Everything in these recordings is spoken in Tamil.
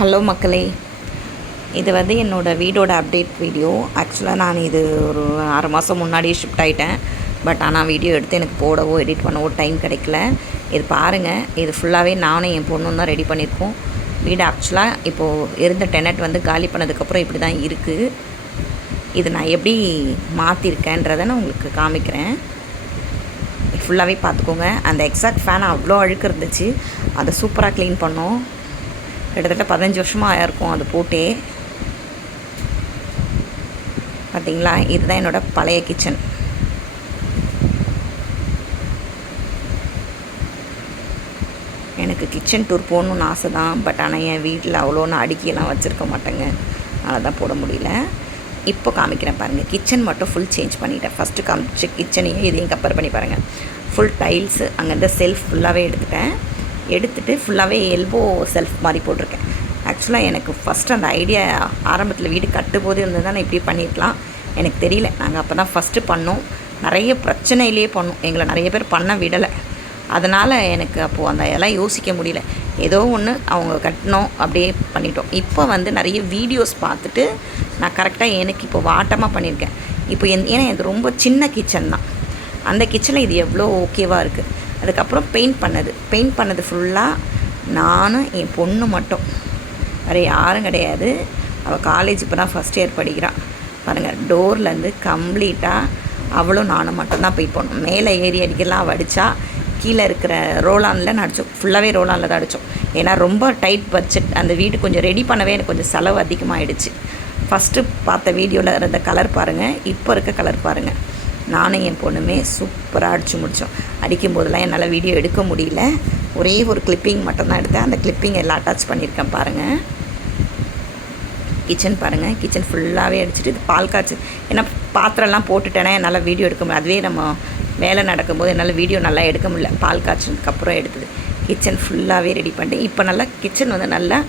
ஹலோ மக்களே, இது வந்து என்னோடய வீடோட அப்டேட் வீடியோ. ஆக்சுவலாக நான் இது ஒரு 6 மாதம் முன்னாடியே ஷிஃப்ட் ஆகிட்டேன். பட் ஆனால் வீடியோ எடுத்து எனக்கு போடவோ எடிட் பண்ணவோ டைம் கிடைக்கல. இது பாருங்கள், இது ஃபுல்லாகவே நானும் என் பொண்ணும் தான் ரெடி பண்ணியிருக்கோம். வீடு ஆக்சுவலாக இப்போது இருந்த டெனட் வந்து காலி பண்ணதுக்கப்புறம் இப்படி தான் இருக்குது. இது நான் எப்படி மாற்றிருக்கேன்றதை நான் உங்களுக்கு காமிக்கிறேன். ஃபுல்லாகவே பார்த்துக்கோங்க. அந்த எக்ஸாக்ட் ஃபேன் அவ்வளோ அழுக்கு இருந்துச்சு, அதை சூப்பராக க்ளீன் பண்ணோம். கிட்டத்தட்ட 15 வருஷமாக ஆயிருக்கும் அது போட்டே. பார்த்தீங்களா, இதுதான் என்னோடய பழைய கிச்சன். எனக்கு கிச்சன் டூர் போகணுன்னு ஆசை தான். பட் ஆனால் என் வீட்டில் அவ்வளோ நான் அடுக்கியெல்லாம் வச்சுருக்க மாட்டேங்க, அதனால் தான் போட முடியல. இப்போ காமிக்கிறேன் பாருங்கள். கிச்சன் மட்டும் ஃபுல் சேஞ்ச் பண்ணிட்டேன். ஃபஸ்ட்டு காமிச்சு கிச்சனையும் இதையும் கம்பேர் பண்ணி பாருங்கள். ஃபுல் டைல்ஸு, அங்கேருந்து செல்ஃப் ஃபுல்லாகவே எடுத்துகிட்டு ஃபுல்லாகவே எல்போ செல்ஃப் மாதிரி போட்டிருக்கேன். ஆக்சுவலாக எனக்கு ஃபஸ்ட்டு அந்த ஐடியா ஆரம்பத்தில் வீடு கட்டும்போது இருந்தது தான் நான் இப்படி பண்ணியிருக்கலாம். எனக்கு தெரியல, நாங்கள் அப்போ தான் ஃபஸ்ட்டு பண்ணோம். நிறைய பிரச்சனையிலே பண்ணோம், எங்களை நிறைய பேர் பண்ண விடலை. அதனால் எனக்கு அப்போது அந்த இதெல்லாம் யோசிக்க முடியல. ஏதோ ஒன்று அவங்க கட்டினோம், அப்படியே பண்ணிட்டோம். இப்போ வந்து நிறைய வீடியோஸ் பார்த்துட்டு நான் கரெக்டாக எனக்கு இப்போ வாட்டமாக பண்ணியிருக்கேன். இப்போ ஏன்னா இது ரொம்ப சின்ன கிச்சன் தான். அந்த கிச்சனில் இது எவ்வளோ ஓகேவாக இருக்குது. அதுக்கப்புறம் பெயிண்ட் பண்ணது ஃபுல்லாக நானும் என் பொண்ணு மட்டும், வேறு யாரும் கிடையாது. அவள் காலேஜ் இப்போ தான் ஃபஸ்ட் இயர் படிக்கிறாள். பாருங்கள், டோர்லேருந்து கம்ப்ளீட்டாக அவளும் நானும் மட்டும்தான் பெயிண்ட் பண்ணோம். மேலே ஏறி அடிக்கலாம் அவள் அடித்தா, கீழே இருக்கிற ரோலானில் நான் அடித்தோம். ஃபுல்லாகவே ரோலானில் தான் அடித்தோம். ஏன்னா ரொம்ப டைட் பட்ஜெட். அந்த வீடு கொஞ்சம் ரெடி பண்ணவே எனக்கு கொஞ்சம் செலவு அதிகமாகிடுச்சு. ஃபஸ்ட்டு பார்த்த வீடியோவில் இருந்த கலர் பாருங்கள், இப்போ இருக்க கலர் பாருங்கள். நானும் என் பொண்ணுமே சூப்பராக அடித்து முடித்தோம். அடிக்கும் போதெல்லாம் என்னால் வீடியோ எடுக்க முடியல. ஒரே ஒரு கிளிப்பிங் மட்டும்தான் எடுத்தேன். அந்த கிளிப்பிங் எல்லாம் அட்டாச் பண்ணியிருக்கேன் பாருங்கள். கிச்சன் பாருங்கள், கிச்சன் ஃபுல்லாகவே அடிச்சுட்டு இது பால் காய்ச்சி. ஏன்னா பாத்திரம்லாம் போட்டுட்டேன்னா என்னால் வீடியோ எடுக்க முடியாது. அதுவே நம்ம வேலை நடக்கும்போது என்னால் வீடியோ நல்லா எடுக்க முடியல. பால் காய்ச்சதுக்கப்புறம் எடுத்தது. கிச்சன் ஃபுல்லாகவே ரெடி பண்ணிட்டு இப்போ நல்லா கிச்சன் வந்து நல்லா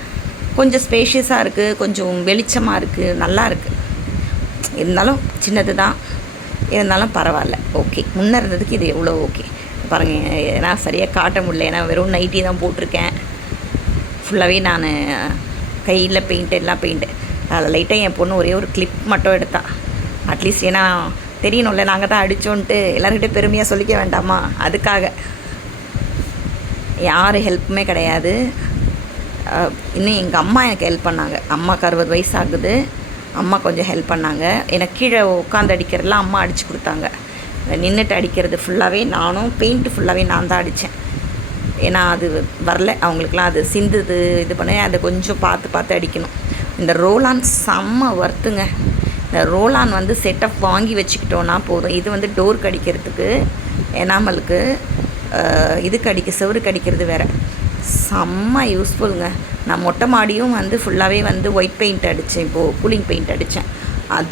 கொஞ்சம் ஸ்பேஷியஸாக இருக்குது, கொஞ்சம் வெளிச்சமாக இருக்குது, நல்லா இருக்குது. இருந்தாலும் சின்னது தான், இருந்தாலும் பரவாயில்ல, ஓகே. முன்னே இருந்ததுக்கு இது எவ்வளோ ஓகே பாருங்கள். ஏன்னா சரியாக காட்ட முடியல, ஏன்னா வெறும் நைட்டி தான் போட்டிருக்கேன். ஃபுல்லாகவே நான் கையில் எல்லாம் பெயிண்ட்டு. அதில் லைட்டாக என் பொண்ணு ஒரே ஒரு கிளிப் மட்டும் எடுத்தா. அட்லீஸ்ட் ஏன்னா தெரியணும்ல, நாங்கள் தான் அடித்தோன்ட்டு எல்லாருக்கிட்டே பெருமையாக சொல்லிக்க வேண்டாமா, அதுக்காக. யார் ஹெல்ப்புமே கிடையாது. இன்னும் எங்கள் அம்மா எனக்கு ஹெல்ப் பண்ணாங்க. அம்மாவுக்கு 60 வயசு ஆகுது. அம்மா கொஞ்சம் ஹெல்ப் பண்ணாங்க. எனக்கு கீழே உட்காந்து அடிக்கிறதுலாம் அம்மா அடித்து கொடுத்தாங்க. நின்றுட்டு அடிக்கிறது ஃபுல்லாகவே நானும், பெயிண்ட்டு ஃபுல்லாகவே நான் தான் அடித்தேன். ஏன்னா அது வரல அவங்களுக்குலாம், அது சிந்துது. இது பண்ண அதை கொஞ்சம் பார்த்து அடிக்கணும். இந்த ரோலான் செம்ம வர்த்துங்க. இந்த ரோலான் வந்து செட்டப் வாங்கி வச்சுக்கிட்டோன்னா போதும். இது வந்து டோருக்கு அடிக்கிறதுக்கு, எனாமலுக்கு, இதுக்கு அடிக்க, செவருக்கு அடிக்கிறது வேறு. செம்ம யூஸ்ஃபுல்லுங்க. நான் மொட்டை மாடியும் வந்து ஃபுல்லாகவே வந்து ஒயிட் பெயிண்ட் அடித்தேன். இப்போது கூலிங் பெயிண்ட் அடித்தேன். அது